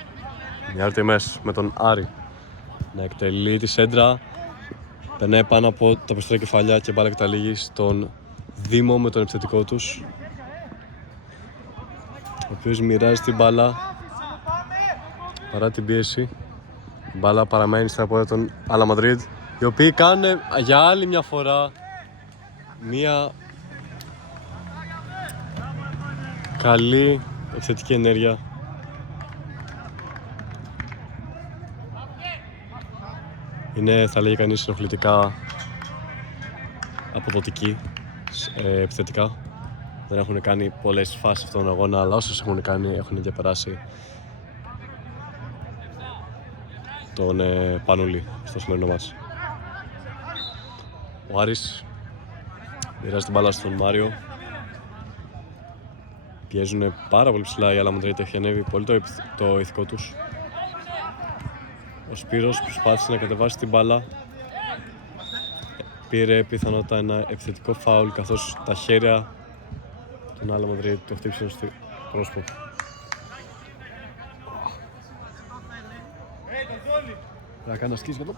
Οι Άρτεμες με τον Άρη να εκτελεί τη σέντρα. Περνάει πάνω από τα πιστρά κεφαλιά και μπάλα καταλήγει στον Δήμο με τον επιθετικό τους, ο οποίος μοιράζει την μπάλα παρά την πίεση. Η μπάλα παραμένει στα πόδια των Ρεάλ Μαδρίντ, οι οποίοι κάνουν για άλλη μια φορά μια καλή επιθετική ενέργεια. Είναι, θα λέγει κανείς, ενοχλητικά αποδοτικοί επιθετικά. Δεν έχουν κάνει πολλές φάσεις αυτόν τον αγώνα, αλλά όσες έχουν κάνει έχουν διαπεράσει τον Πανούλη στο σημερινό μάτς. Ο Άρης μοιράζει την μπάλα στον Μάριο. Πιέζουν πάρα πολύ ψηλά, η Ρεάλ Μαδρίντ έχει ανέβει πολύ το ηθικό τους. Ο Σπύρος προσπάθησε να κατεβάσει την μπάλα. Πήρε πιθανότατα ένα επιθετικό φάουλ, καθώς τα χέρια των Ρεάλ Μαδρίντ το χτύπησαν στο πρόσωπο. Θα κάνω ασκήσεις εδώ.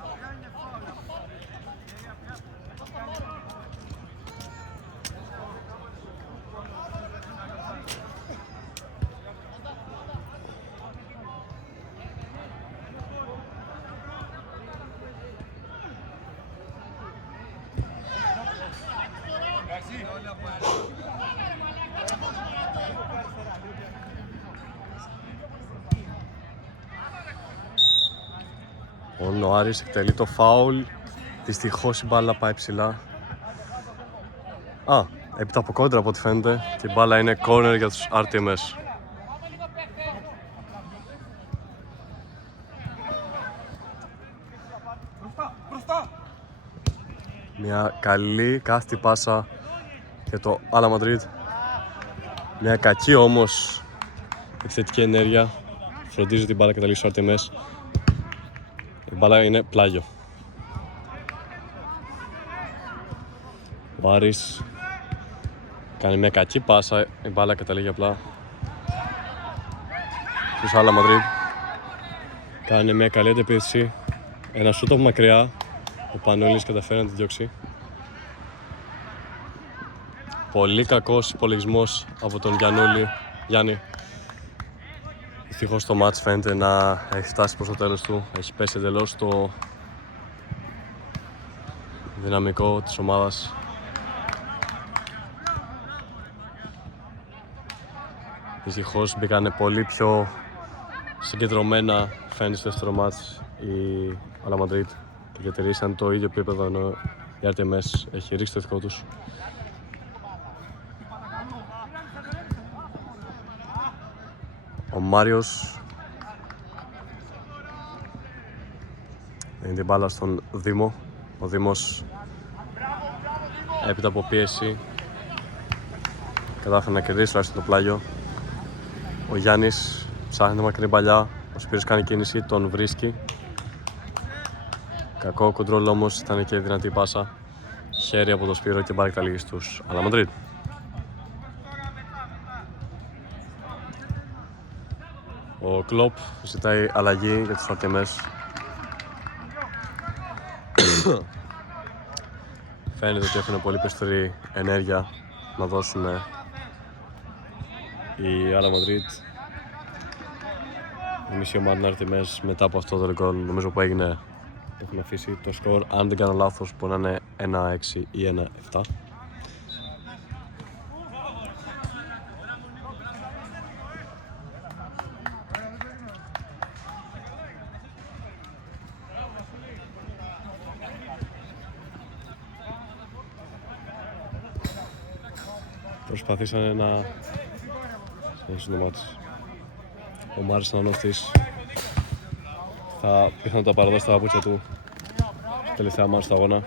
Ο Άρης εκτελεί το φάουλ. Δυστυχώς η μπάλα πάει ψηλά. Έπειτα από κόντρα από ό,τι φαίνεται. Και η μπάλα είναι corner για τους RTMS. Μια καλή κάθετη πάσα για το Άλα Μαδρίτ. Μια κακή όμως επιθετική ενέργεια. Φροντίζει την μπάλα καταλήξει στους RTMS. Η μπάλα είναι πλάγιο. Ο Άρης κάνει μια κακή πάσα, η μπάλα καταλήγει απλά στους Άλα Μαδρίτ. Κάνει μια καλή αντεπίθεση. Ένα σούτ από μακριά. Ο Πανούλης καταφέρει να τη διώξει. Πολύ κακός υπολογισμός από τον Γιάννη. Δυστυχώς το μάτς φαίνεται να έχει φτάσει προς το τέλος του. Έχει πέσει εντελώς το δυναμικό της ομάδας. Δυστυχώς μπήκανε πολύ πιο συγκεντρωμένα, φαίνεται στο δεύτερο μάτς η Άλα Μαδρίτ και διατηρήσαν το ίδιο επίπεδο, ενώ η RTMS έχει ρίξει το ηθικό τους. Ο Μάριος δίνει την μπάλα στον Δήμο. Ο Δήμος έπειτα από πίεση κατάφερε να κερδίσει τουλάχιστον το πλάγιο. Ο Γιάννης ψάχνει τη μακρινή παλιά. Ο Σπύρος κάνει κίνηση, τον βρίσκει. Κακό κοντρόλ όμως, ήταν και δυνατή πάσα. Χέρι από τον Σπύρο και μπάλα καταλήγει στους Άλα Μαδρίτ. Ο Κλόπ ζητάει αλλαγή για τους RTMS. Φαίνεται ότι έχουν πολύ περισσότερη ενέργεια να δώσουν η Άλα Μαδρίτ. Η μισή ομάδα RTMS μετά από αυτό το ρεκόρ νομίζω που έγινε έχουν αφήσει το σκορ, αν δεν κάνω λάθος, μπορεί να είναι 1-6 ή 1-7. Προσπαθήσανε να συνεχίσουν το μάτς. Ο Μάρης Ανώθης θα πιθανότατα παραδώσει τα παπούτσια του τελευταία μάτς στο αγώνα.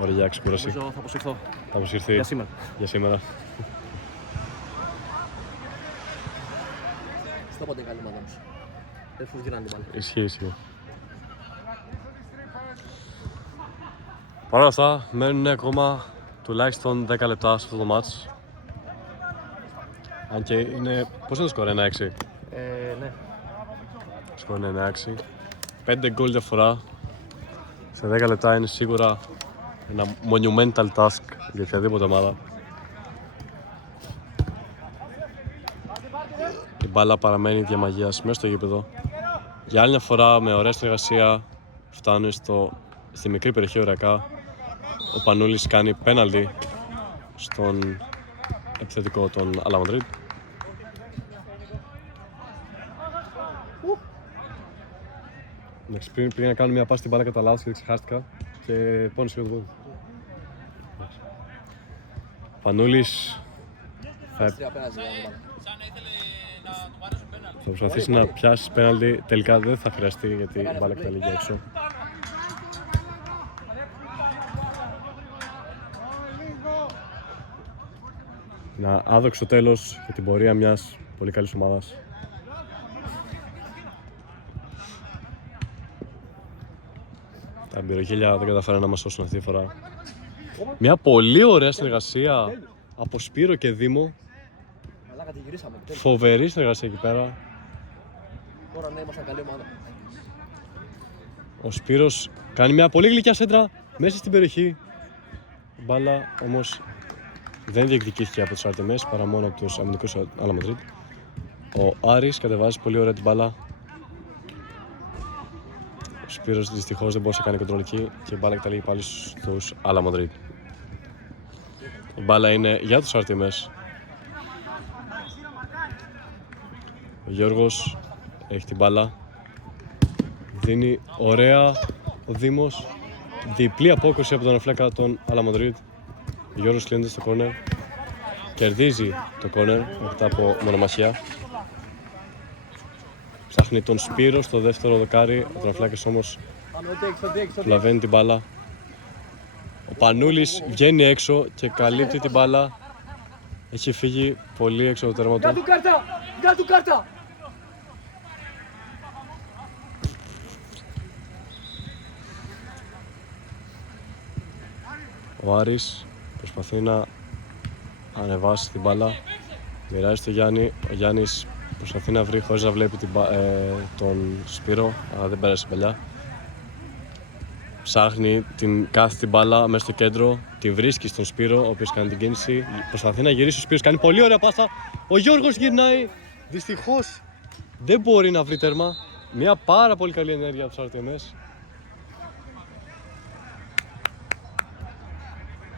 Ωραία για ξεκούραση. Θα αποσυρθώ. Θα αποσυρθεί για σήμερα. Στο πότε καλή ομάδα μας. Δεν σου γυρνάνε την μπάλα. Ισχύει. Παρ' όλα αυτά, μένουν ακόμα τουλάχιστον 10 λεπτά σε αυτό το μάτς. Αν και είναι... Πώς είναι το σκορ, 1-6? Ναι. Το σκορ είναι 1-6. 5 γκολ διαφορά. Σε 10 λεπτά είναι σίγουρα ένα monumental task για οποιαδήποτε ομάδα. Η μπάλα παραμένει διαμαγείας μέσα στο γήπεδο. Για άλλη μια φορά με ωραία συνεργασία φτάνουν στη μικρή περιοχή οριακά. Ο Πανούλης κάνει πέναλτι στον επιθετικό των Άλα Μαδρίτ. Πριν να κάνω μια πάση στην μπάλα κατά λάθος και ξεχάστηκα και πόνισε το πόδι. Πανούλης θα προσπαθήσει να πιάσει πέναλτι, τελικά δεν θα χρειαστεί γιατί η μπάλα καταλήγει έξω. Ένα άδοξο τέλος για την πορεία μιας πολύ καλής ομάδας. Τα εμπειρογέλια δεν καταφέραν να μας σώσουν αυτή τη φορά. Μια πολύ ωραία συνεργασία από Σπύρο και Δήμο. Φοβερή συνεργασία εκεί πέρα. Τώρα ναι, ήμασταν καλή ομάδα. Ο Σπύρος κάνει μια πολύ γλυκιά σέντρα μέσα στην περιοχή. Η μπάλα όμως δεν διεκδικήθηκε από τους RTMS παρά μόνο από τους αμυντικούς Άλα Μαδρίτ. Ο Άρης κατεβάζει πολύ ωραία την μπάλα. Ο Σπύρος δυστυχώς δεν μπορούσε να κάνει κοντρόλ εκεί και η μπάλα καταλήγει πάλι στους Άλα Μαδρίτ. Η μπάλα είναι για τους RTMS. Ο Γιώργος έχει την μπάλα. Δίνει ωραία ο Δήμος. Διπλή απόκριση από τον Αφλέκα τον Άλα Μαδρίτ. Γιώργος κλείνεται στο κόρνερ. Κερδίζει το κόρνερ μετά από μονομαχία. Ψάχνει τον Σπύρο στο δεύτερο δοκάρι. Ο Τραφλάκης όμως προλαβαίνει την μπάλα. Ο Πανούλης βγαίνει έξω και καλύπτει την μπάλα. Έχει φύγει πολύ έξω από το τέρμα του. Γεια του κάρτα! Ο Άρης προσπαθεί να ανεβάσει την μπάλα. Μοιράζει στο Γιάννη. Ο Γιάννης προσπαθεί να βρει χωρίς να βλέπει τον Σπύρο, αλλά δεν πέρασε παλιά. Ψάχνει κάθε την μπάλα μέσα στο κέντρο, τη βρίσκει στον Σπύρο, ο οποίος κάνει την κίνηση. Προσπαθεί να γυρίσει ο Σπύρος, κάνει πολύ ωραία πάσα. Ο Γιώργος γυρνάει. Δυστυχώς δεν μπορεί να βρει τέρμα. Μια πάρα πολύ καλή ενέργεια από τους RTMS.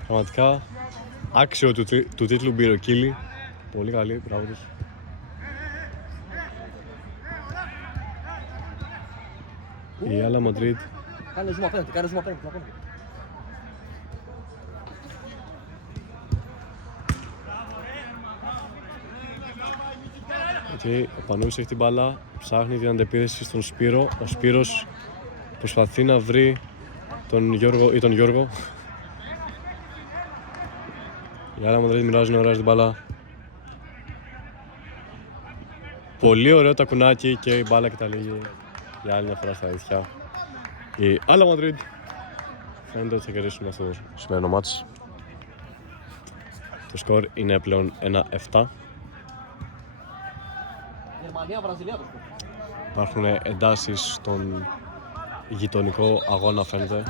Πραγματικά άξιο του τίτλου Μπυροκύλη. Πολύ καλή, μπράβο τους. Η Άλα Μαδρίτ Κάνε zoom απέναντι, κάνε zoom απέναντι. Okay, ο Πανούλης έχει την μπάλα, ψάχνει την αντεπίθεση στον Σπύρο. Ο Σπύρος προσπαθεί να βρει τον Γιώργο. Η Άλα Μαδρίτ μοιράζει ωραία την μπάλα. Πολύ ωραίο τακουνάκι και η μπάλα καταλήγει για άλλη μια φορά στα αλήθεια. Η Άλα Μαδρίτ φαίνεται ότι θα κερδίσουν αυτό το σημερινό μάτς. Το σκορ είναι πλέον 1-7. Γερμανία-Βραζιλία το σκορ. Υπάρχουν εντάσεις στον γειτονικό αγώνα φαίνεται.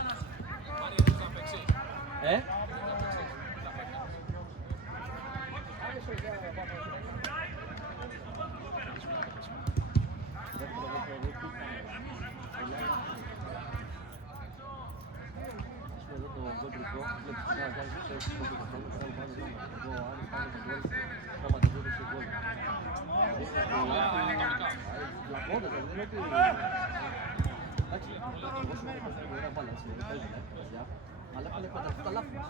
Αλλά έχουν εκμεταλλευτεί τα λάθη μας.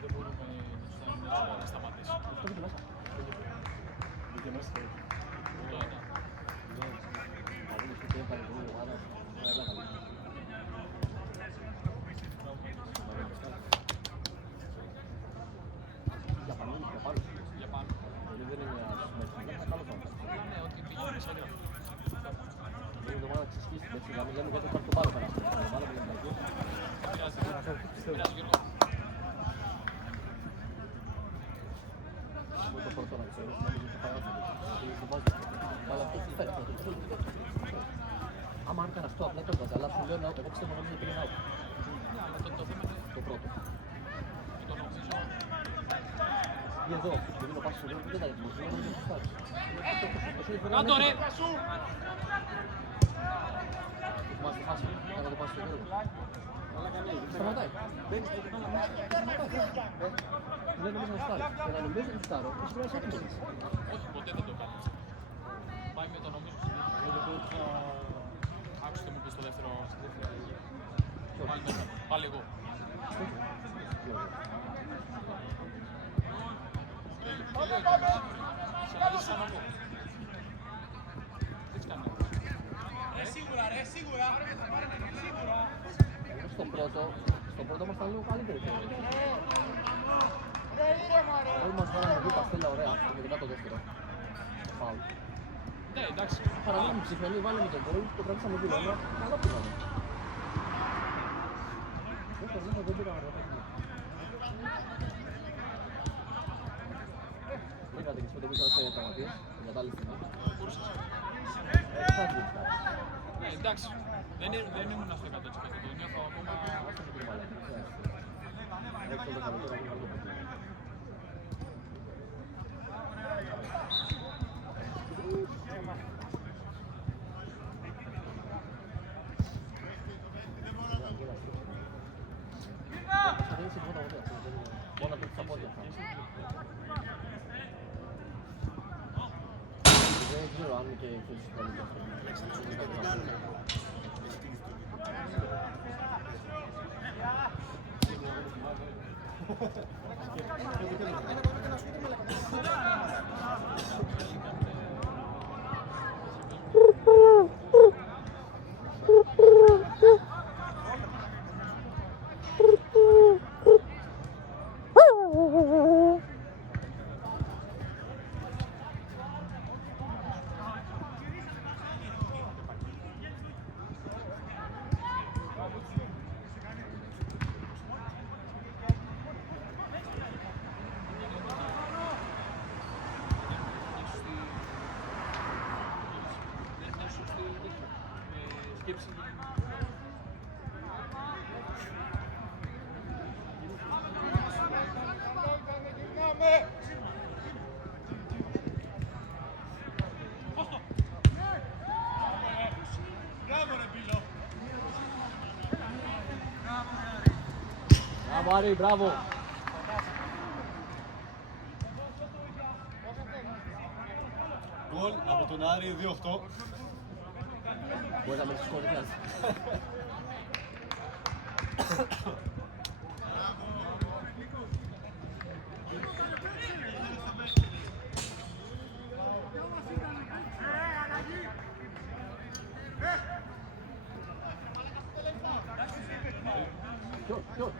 Δεν μπορούμε να σταματήσουμε. Αυτό είναι μέσα. Είναι μέσα. Για πάνω. Δεν είναι μια συμμετοχή. Είναι καλό πράγμα. Είναι ότι πηγαίνει σε εδώ. Δεν είναι ομάδα ξεσχίστη. Δεν λέμε γιατί υπάρχει το πάλι περάσουμε. Άμα αν αυτό απλά το έβαζα, αλλά σου λέω να εγώ πιστεύω να μην είναι out. Το πρώτο. Ή εδώ, το δίνω πάση στο δίνω, δεν τα έτοιμος, δεν είναι σωστάρις. Κάτω ρε! Θυμάσαι τη φάση, κάνα το πάση στο δίνω. Σταματάει. Δεν νομίζω να σωστάρεις. Και να νομίζω να σωστάρω, εσύ πρέπει να είσαι έτοιμος. Όχι, ποτέ δεν το κάνω. Πάει με το νομίζω. Άκουστε μου πεις στο δεύτερο. Πάλι εγώ. Στο πρώτο μας ήταν λίγο καλύτερο. Όλοι μας βάλαμε δύο παστέλα ωραία, ειδικά το δεύτερο. Φάουλ. Ναι, εντάξει. Παραδείγμα μου ψηφιανή, βάλαμε τον γκολ, το κρατήσαμε δύο ώρα, καλά πήγαμε. Δεν πήραμε να το Είχατε και σπίτι που ήταν σε τραυματίες, την κατάλληλη στιγμή. Ναι, εντάξει. Δεν ήμουν στο 100%. Το νιώθω ακόμα... δεν ξέρω αν και θέλεις να κάνεις αυτό. Μπράβο Άρη, μπράβο. Γκολ από τον Άρη 2-8. Μπορείς να μιλήσεις σκόρ, δεν χρειάζεται. Ποιο.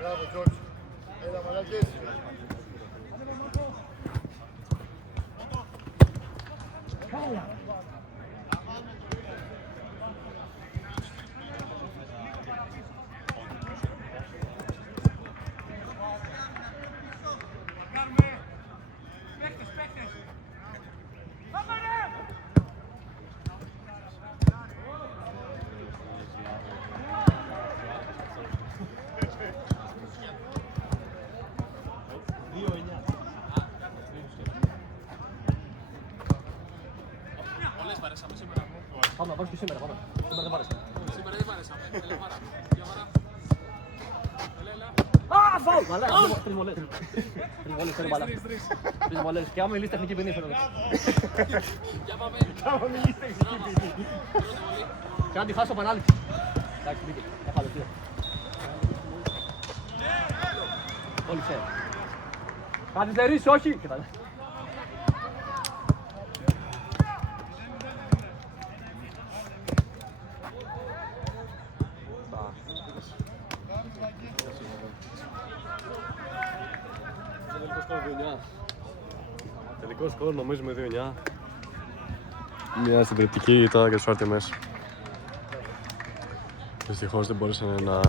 Μπράβο, Τζόρτζ. Έλα, μαλακές. Πάμε, πάμε και σήμερα, πάμε. Σήμερα δεν πάρεσαμε. Σήμερα δεν πάρεσαμε. Έλα, Μάρα. Για Μάρα. Α, φάουλ! Μαλάκα, τρεις βολές. Τρεις βολές, φέρε μπαλά. Τρεις βολές. Και άμα μιλήσει τεχνική ποινή, φέρε. Για πάμε. Άμα μιλήσει τεχνική ποινή. Και αν τη χάσω επανάληψη. Εντάξει, μπήκε. Έφαλε δύο. Όλοι ξέρουν. Καθυστερήσεις, όχι! Και τα λέει. Τελικό σκορ νομίζουμε 2-9. Μια συντριπτική ήττα για τους Άρτεμες. Δυστυχώς δεν μπορούσαν να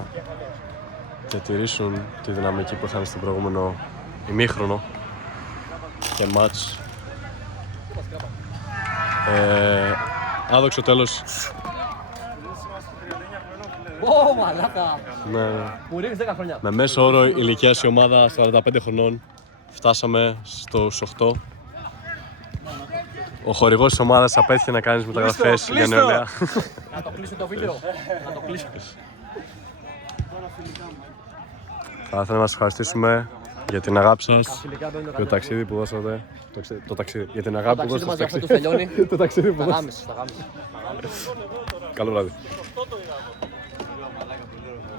διατηρήσουν τη δυναμική που είχαν στην προηγούμενο ημίχρονο και μάτς. Άδοξο τέλος. Ω, μαλάκα! Μου ρίχνεις 10 χρόνια. Με μέσο όρο ηλικίας η ομάδα 45 χρονών φτάσαμε στους 8. Ο χορηγός της ομάδας απέτυχε να κάνεις μεταγραφές για νεολαία. Να το κλείσω το βίντεο. Να το κλείσω. Θα ήθελα να σας ευχαριστήσουμε για την αγάπη σας Φιλικά, δεν είναι και το ταξίδι που δώσατε. Το ταξίδι. Για την αγάπη που ταξίδι μας δώσατε για στο αυτό το ταξίδι. τελειώνει. Το ταξίδι που Τα δώσατε. γάμισες, τα γάμισες. Καλό βράδυ. Αυτό το είδα εγώ.